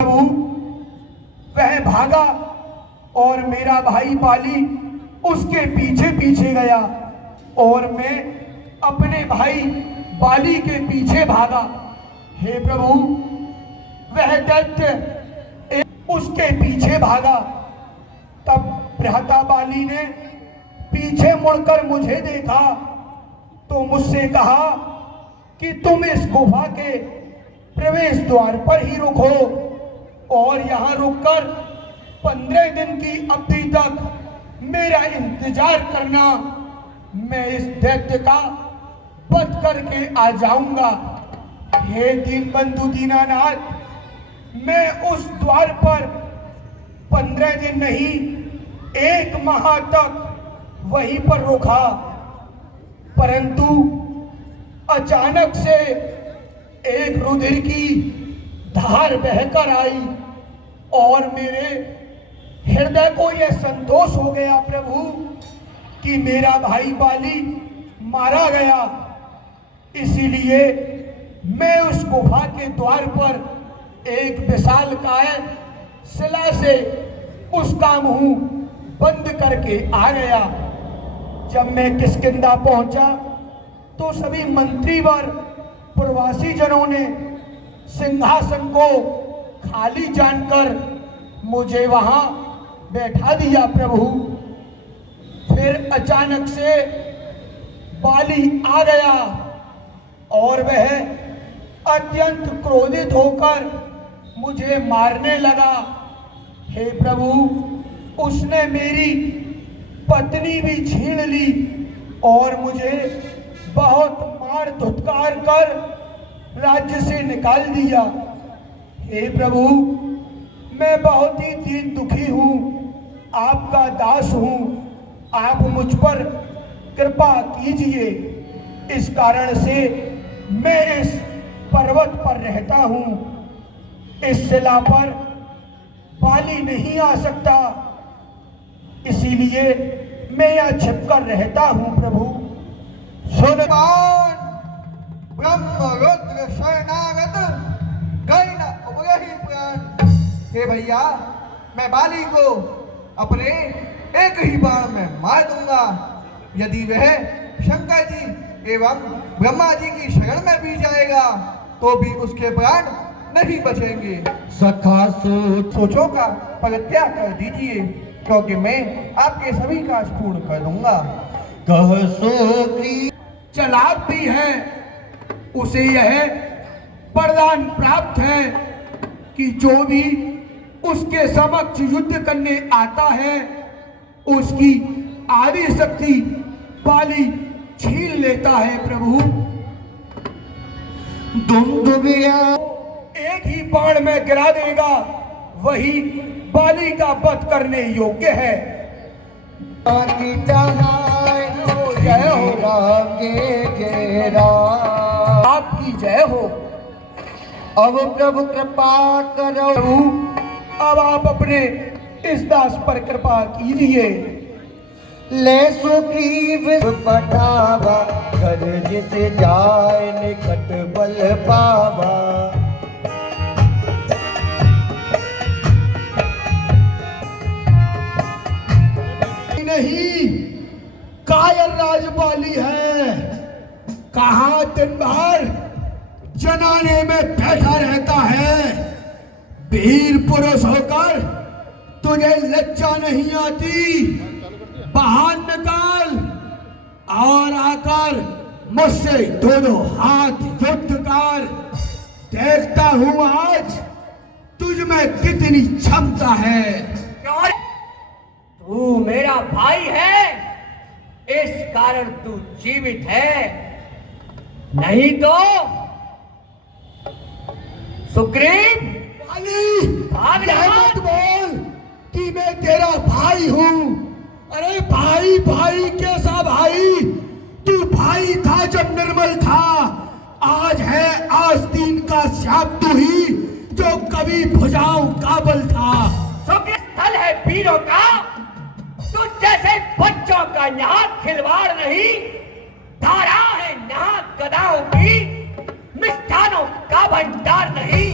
प्रभु वह भागा और मेरा भाई बाली उसके पीछे पीछे गया और मैं अपने भाई बाली के पीछे भागा। हे प्रभु वह दैत्य उसके पीछे भागा। तब भ्राता बाली ने पीछे मुड़कर मुझे देखा तो मुझसे कहा कि तुम इस गुफा के प्रवेश द्वार पर ही रुको और यहाँ रुककर 15 दिन की अवधि तक मेरा इंतजार करना। मैं इस दैत्य का वध करके आ जाऊंगा। हे दीनबंधु दीनानाथ, मैं उस द्वार पर 15 दिन नहीं 1 माह तक वहीं पर रुका, परंतु अचानक से एक रुधिर की धार बहकर आई और मेरे हृदय को यह संतोष हो गया प्रभु कि मेरा भाई बाली मारा गया। इसीलिए मैं उस गुफा के द्वार पर एक विशालकाय शिला से उसका मुंह बंद करके आ गया। जब मैं किष्किंधा पहुंचा तो सभी मंत्रीवर प्रवासी जनों ने सिंहासन को खाली जानकर मुझे वहां बैठा दिया प्रभु। फिर अचानक से बाली आ गया और वह अत्यंत क्रोधित होकर मुझे मारने लगा। हे प्रभु, उसने मेरी पत्नी भी छीन ली और मुझे बहुत मार धुतकार कर राज्य से निकाल दिया। हे प्रभु, मैं बहुत ही दीन दुखी हूँ, आपका दास हूँ, आप मुझ पर कृपा कीजिए। इस कारण से मैं इस पर्वत पर रहता हूँ। इस शिला पर बाली नहीं आ सकता, इसीलिए मैं यहाँ छिपकर रहता हूँ प्रभु। सुनमान ब्रह्म रुद्र शरणागत गई न उपगही प्राण। हे भैया, मैं बाली को अपने एक ही बाण में मार दूंगा। यदि वह शंकर जी एवं ब्रह्मा जी की शरण में भी जाएगा तो भी उसके प्राण नहीं बचेंगे। सखा सोचो का परित्याग कर दीजिए, क्योंकि मैं आपके सभी कार्य पूर्ण कर दूंगा। कह सो की चालाक भी है, उसे यह वरदान प्राप्त है कि जो भी उसके समक्ष युद्ध करने आता है उसकी आदि शक्ति बाली छीन लेता है प्रभु। दुंदुभिया एक ही बाण में गिरा देगा, वही बाली का वध करने योग्य है। जय हो रागे आपकी जय हो। अब प्रभु कृपा करो। अब आप अपने इस दास पर कृपा कीजिए। ले सुग्रीव बढ़ावा, घर जिसे जाए निकट बल पावा। नहीं, कायर राजबाली है, कहाँ दिन भर जनाने में बैठा रहता है। वीर पुरुष होकर तुझे लज्जा नहीं आती, बाहर निकाल और आकर मुझसे दोनों हाथ युद्ध कर। देखता हूं आज तुझ में कितनी क्षमता है। तू मेरा भाई है, इस कारण तू जीवित है, नहीं तो सुग्रीव भाग जा। मत बोल कि मैं तेरा भाई हूं। अरे भाई भाई कैसा भाई? तू भाई था जब निर्मल था, आज है आस्तीन का श्याम तू ही जो कभी भुजाओं का बल था। सुग्रीव स्थल है वीरों का, तुझ जैसे बच्चों का यहाँ खिलवाड़ नहीं। धारा है यहाँ गदाओं की, मिष्ठानों का भंडार नहीं।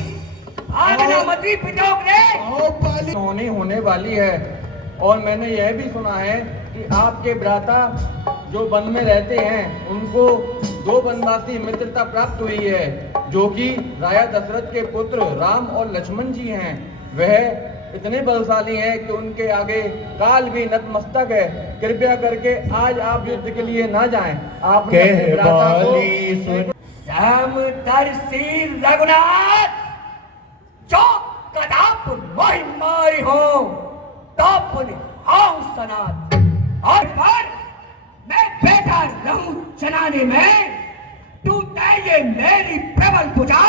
आगना मती पिटोक रे। आओ बाली। होने वाली है। और मैंने यह भी सुना है कि आपके भ्राता जो वन में रहते हैं उनको 2 वनवासी मित्रता प्राप्त हुई है, जो कि राजा दशरथ के पुत्र राम और लक्ष्मण जी हैं। वह इतने बलशाली हैं कि उनके आगे काल भी नतमस्तक है। कृपया करके आज आप युद्ध के लिए ना जाएं। आप समदर्शी रघुनाथ जो कदाप मोहि मारी हो तो पुनि आऊं सनात, और पर मैं बेटा रहूं चनाने में, तू ये मेरी प्रबल भुजा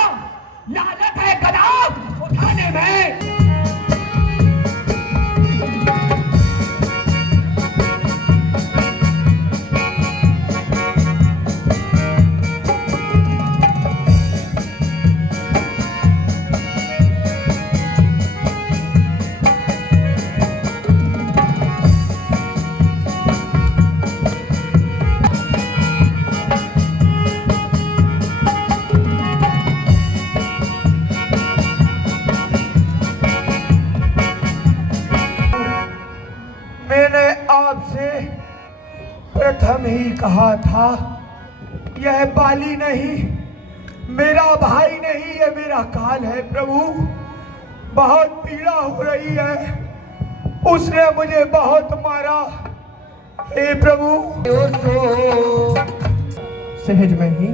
लालत है कदाप उठाने में। मैंने आपसे प्रथम ही कहा था, यह बाली नहीं, मेरा भाई नहीं, यह मेरा काल है प्रभु। बहुत पीड़ा हो रही है, उसने मुझे बहुत मारा। हे प्रभु, सहज में ही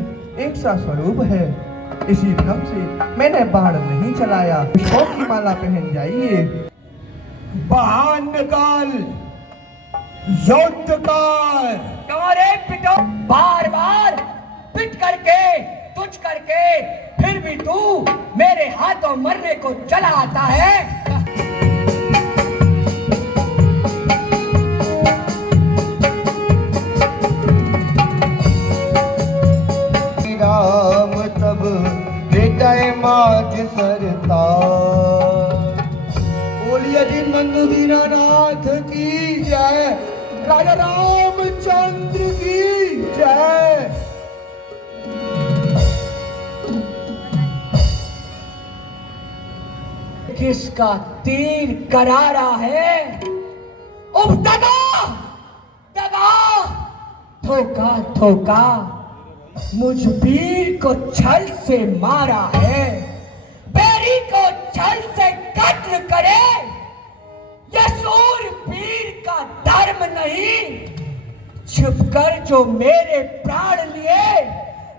एक सा स्वरूप है, इसी भ्रम से मैंने बाण नहीं चलाया। शोक की माला पहन जाइए। बहान काल, युद्ध काल। तुम्हारे पिटो बार बार पिट करके तुझ करके, फिर भी तू मेरे हाथों मरने को चला आता है। राम तब हृदय माज सरता। बोलिए दिन बंधु दीनानाथ की जय, राजा रामचंद्र की जय। किसका तीर करारा है, उफ दगा दगा, धोखा धोखा, मुझ वीर को छल से मारा है। बैरी को छल से कत्ल करे, यह सूर वीर का धर्म नहीं। छुपकर जो मेरे प्राण लिए,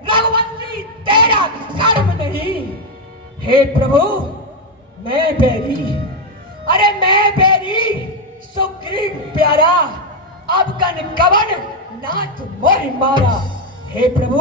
रघुवंशी तेरा कर्म नहीं। हे प्रभु, मैं बैरी, अरे मैं बैरी, सुग्रीव प्यारा, अब कन कवन नाथ मोहि मारा। हे प्रभु,